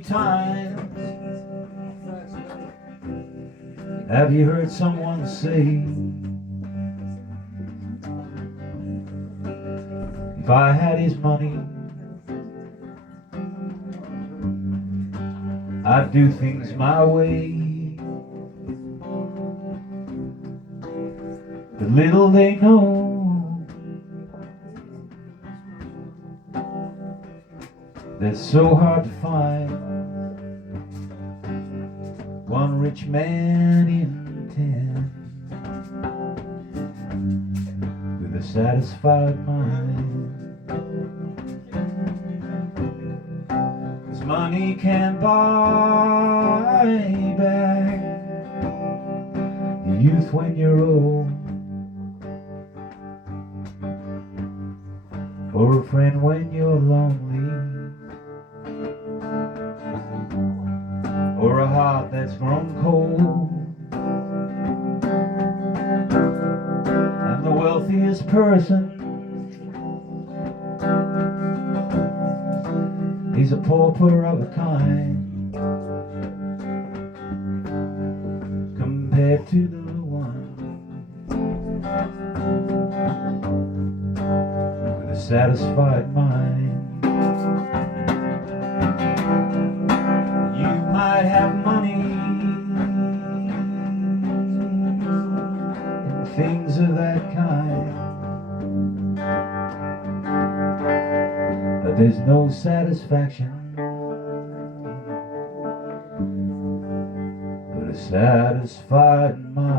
many times have you heard someone say, if I had his money, I'd do things my way. But little they know, that's so hard to find one rich man in 10 with a satisfied mind. 'Cause money can't buy back your youth when you're old, or a friend when you're lonely, or a heart that's grown cold. And the wealthiest person, he's a pauper of a kind, compared to the one with a satisfied mind. You might have money and things of that kind, but there's no satisfaction but a satisfied mind.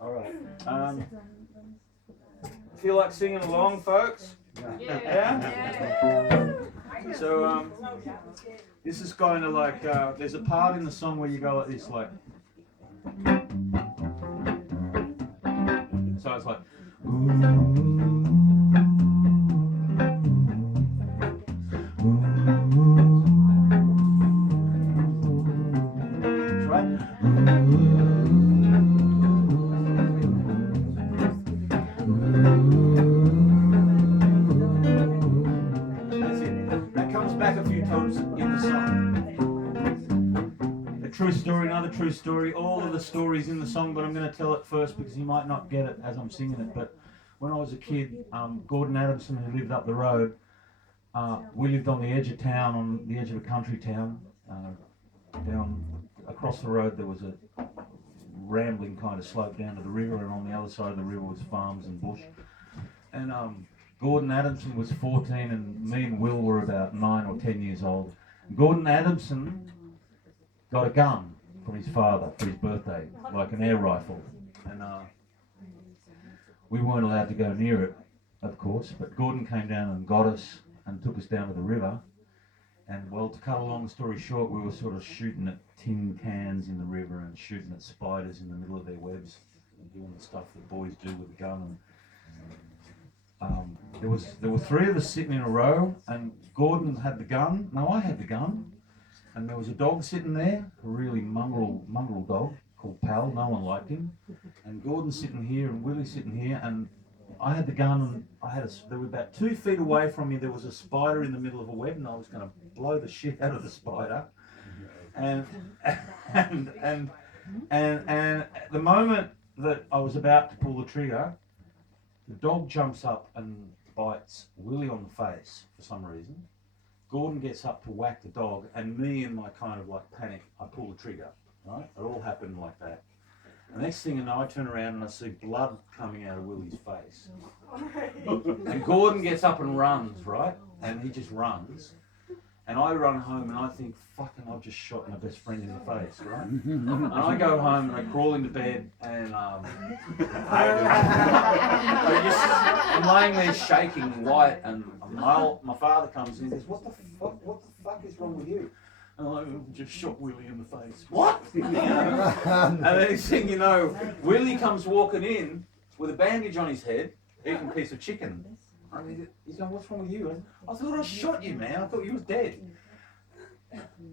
All right. All right. Feel like singing along, folks? Yeah? So this is kind of like there's a part in the song where you go like this, like, so it's like right? That's it. That comes back a few times in the song. A true story, another true story, all of the stories in the song, but I'm going to tell it first because you might not get it as I'm singing it. But when I was a kid, Gordon Adamson, who lived up the road, we lived on the edge of town, on the edge of a country town. Down across the road there was a rambling kind of slope down to the river, and on the other side of the river was farms and bush. And Gordon Adamson was 14 and me and Will were about 9 or 10 years old. Gordon Adamson got a gun from his father for his birthday, like an air rifle. And we weren't allowed to go near it, of course, but Gordon came down and got us and took us down to the river. And well, to cut a long story short, we were sort of shooting at tin cans in the river and shooting at spiders in the middle of their webs and doing the stuff that boys do with a gun. And there were 3 of us sitting in a row, and Gordon had the gun. No, I had the gun, and there was a dog sitting there, a really mongrel dog called Pal. No one liked him. And Gordon sitting here, and Willie sitting here, and I had the gun, and there were about 2 feet away from me. There was a spider in the middle of a web, and I was going to blow the shit out of the spider. And at the moment that I was about to pull the trigger, the dog jumps up and bites Willie on the face for some reason. Gordon gets up to whack the dog, and me in my kind of like panic, I pull the trigger. Right? It all happened like that. The next thing I know, I turn around and I see blood coming out of Willie's face. And Gordon gets up and runs, right? And he just runs. And I run home and I think, fucking, I've just shot my best friend in the face, right? And I go home and I crawl into bed and I'm laying there shaking, white, and my father comes in and says, what the fuck is wrong with you? And I just shot Willie in the face. What? And the next thing you know, Willie comes walking in with a bandage on his head, eating a piece of chicken. He's going, what's wrong with you? I thought I shot you, man. I thought you was dead.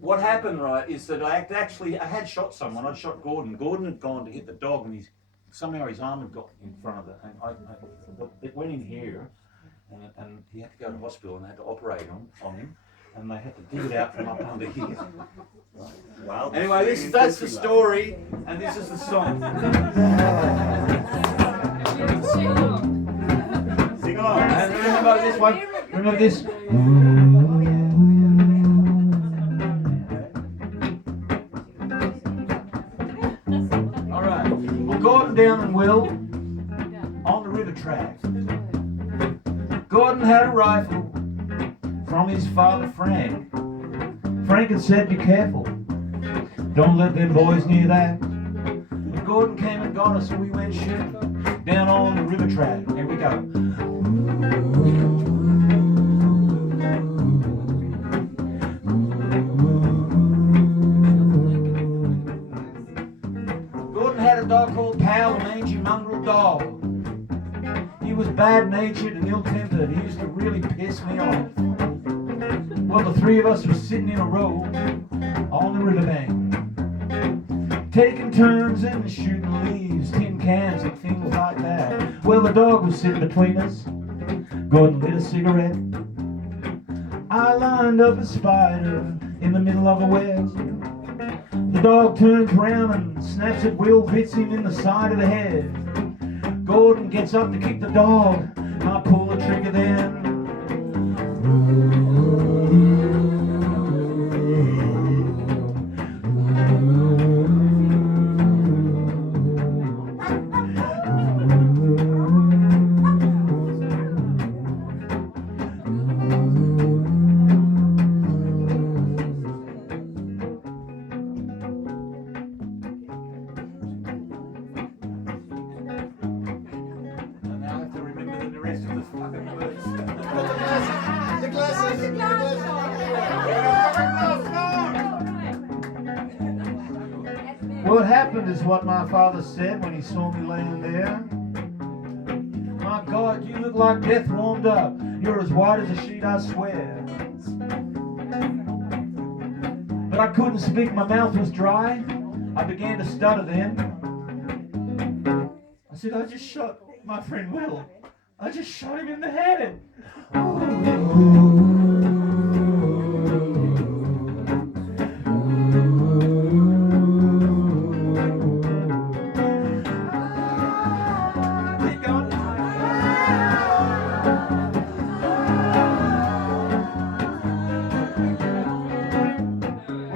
what happened, right, is that I had shot someone. I'd shot Gordon. Gordon had gone to hit the dog, and somehow his arm had got in front of it, and it went in here, and he had to go to hospital, and they had to operate on him, and they had to dig it out from up under here. Wow. Anyway, that's the story, and this is the song. Sing along. And remember this one. Remember this. All right. Well, Gordon down and Will on the river track. Gordon had a rifle from his father Frank. Frank had said, "Be careful. Don't let them boys near that." But Gordon came and got us, and we went shooting down on the river track. Here we go. Gordon had a dog called Pal, a mangy mongrel dog. He was bad-natured and ill-tempered. He used to really piss me off. Well, the three of us were sitting in a row on the riverbank, taking turns in shooting leaves, tin cans and things like that. Well, the dog was sitting between us. Gordon lit a cigarette. I lined up a spider in the middle of a web. The dog turns around and snaps at Will, hits him in the side of the head. Gordon gets up to kick the dog, and I pull the trigger then. What happened is what my father said when he saw me laying there. "My God, you look like death warmed up. You're as white as a sheet, I swear." But I couldn't speak, my mouth was dry. I began to stutter then. I said, "I just shot my friend Will. I just shot him in the head."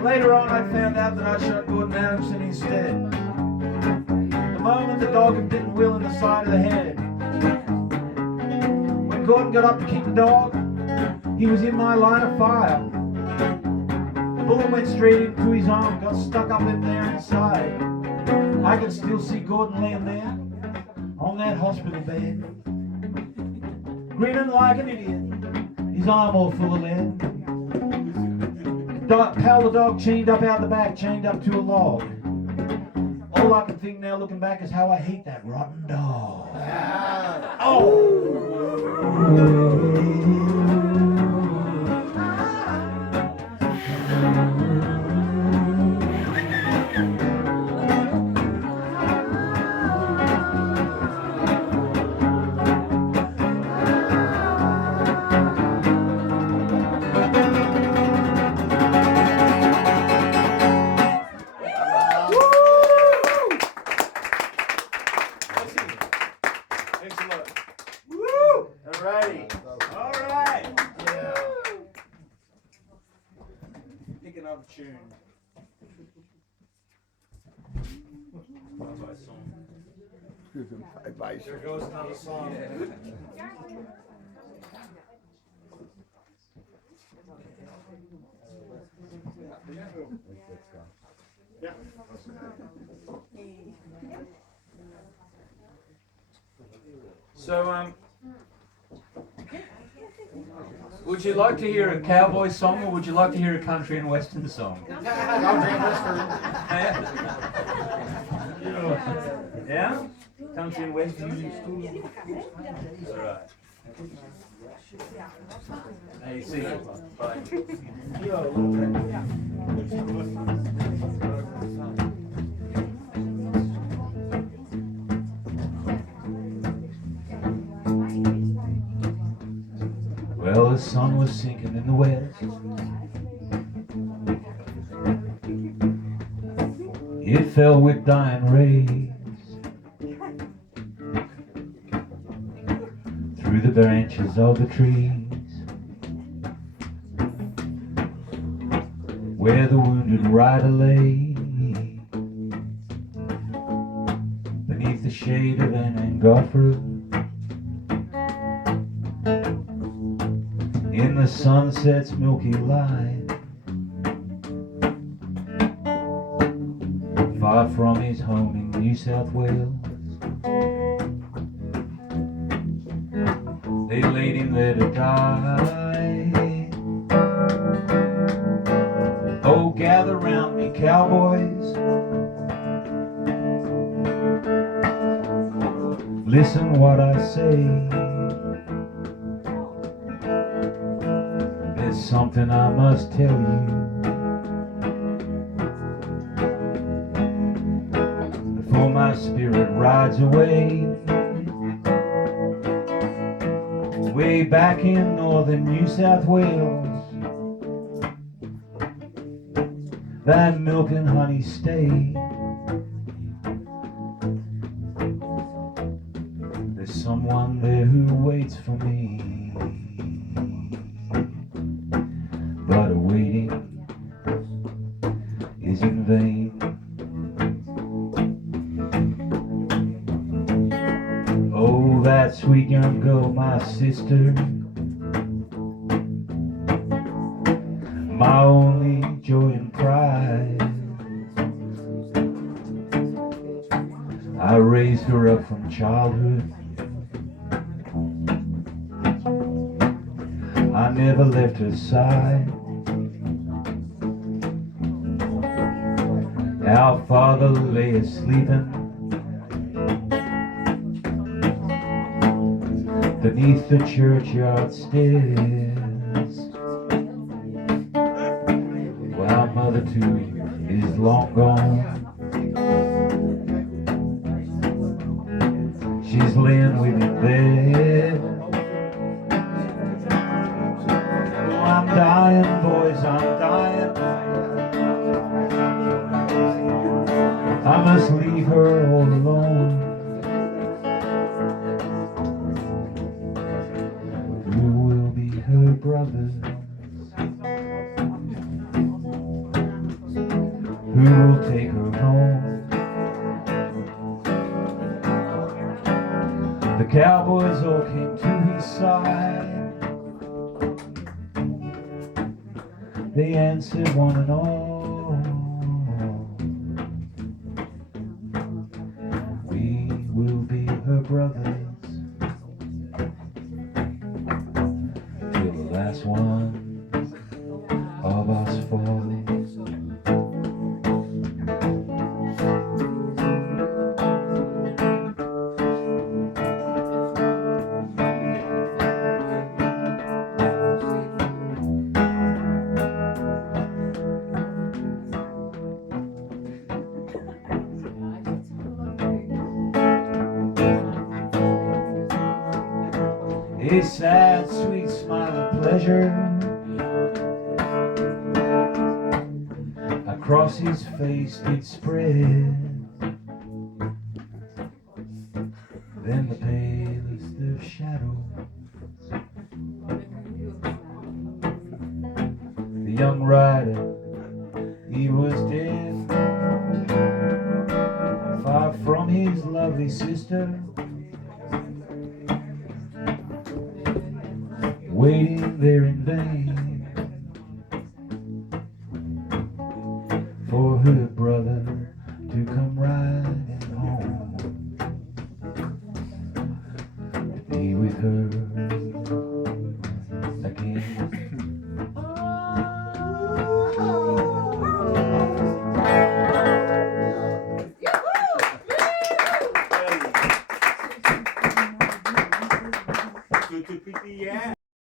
Later on, I found out that I shot Gordon Adamson instead. The moment the dog had bitten Will in the side of the head. When Gordon got up to kick the dog, he was in my line of fire. The bullet went straight into his arm, got stuck up in there inside. I can still see Gordon laying there on that hospital bed, grinning like an idiot, his arm all full of lead. Pal the dog chained up out the back, chained up to a log. All I can think now looking back is how I hate that rotten dog. Oh! Tune. There goes another song. Yeah. So, would you like to hear a cowboy song, or would you like to hear a country and western song? Country and western. Yeah? Country and western. All right. Now you see. Bye. sun was sinking in the west. It fell with dying rays through the branches of the trees, where the wounded rider lay, beneath the shade of an angofru, in the sunset's milky light, far from his home in New South Wales. They laid him there to die. Oh, gather round me, cowboys, listen what I say. There's something I must tell you before my spirit rides away. Way back in northern New South Wales, that milk and honey state, there's someone there who waits for me, but a waiting is in vain. Oh, that sweet young girl, my sister, my only joy and pride. I raised her up from childhood. I never left her side. Our father lay asleeping beneath the churchyard stairs, while mother too is long gone. She's laying with him there. Oh, I'm dying, boys, I'm dying. I must leave her all alone. Who will be her brothers? Who will take her home? The cowboys all came to his side. They answered one and all, we will be her brothers till the last one of us falls. A sad, sweet smile of pleasure across his face did spread. Then the palest of shadows, the young rider, he was dead. Far from his lovely sister, waiting there in vain for her brother to come riding home to be with her again. Good to be, yeah.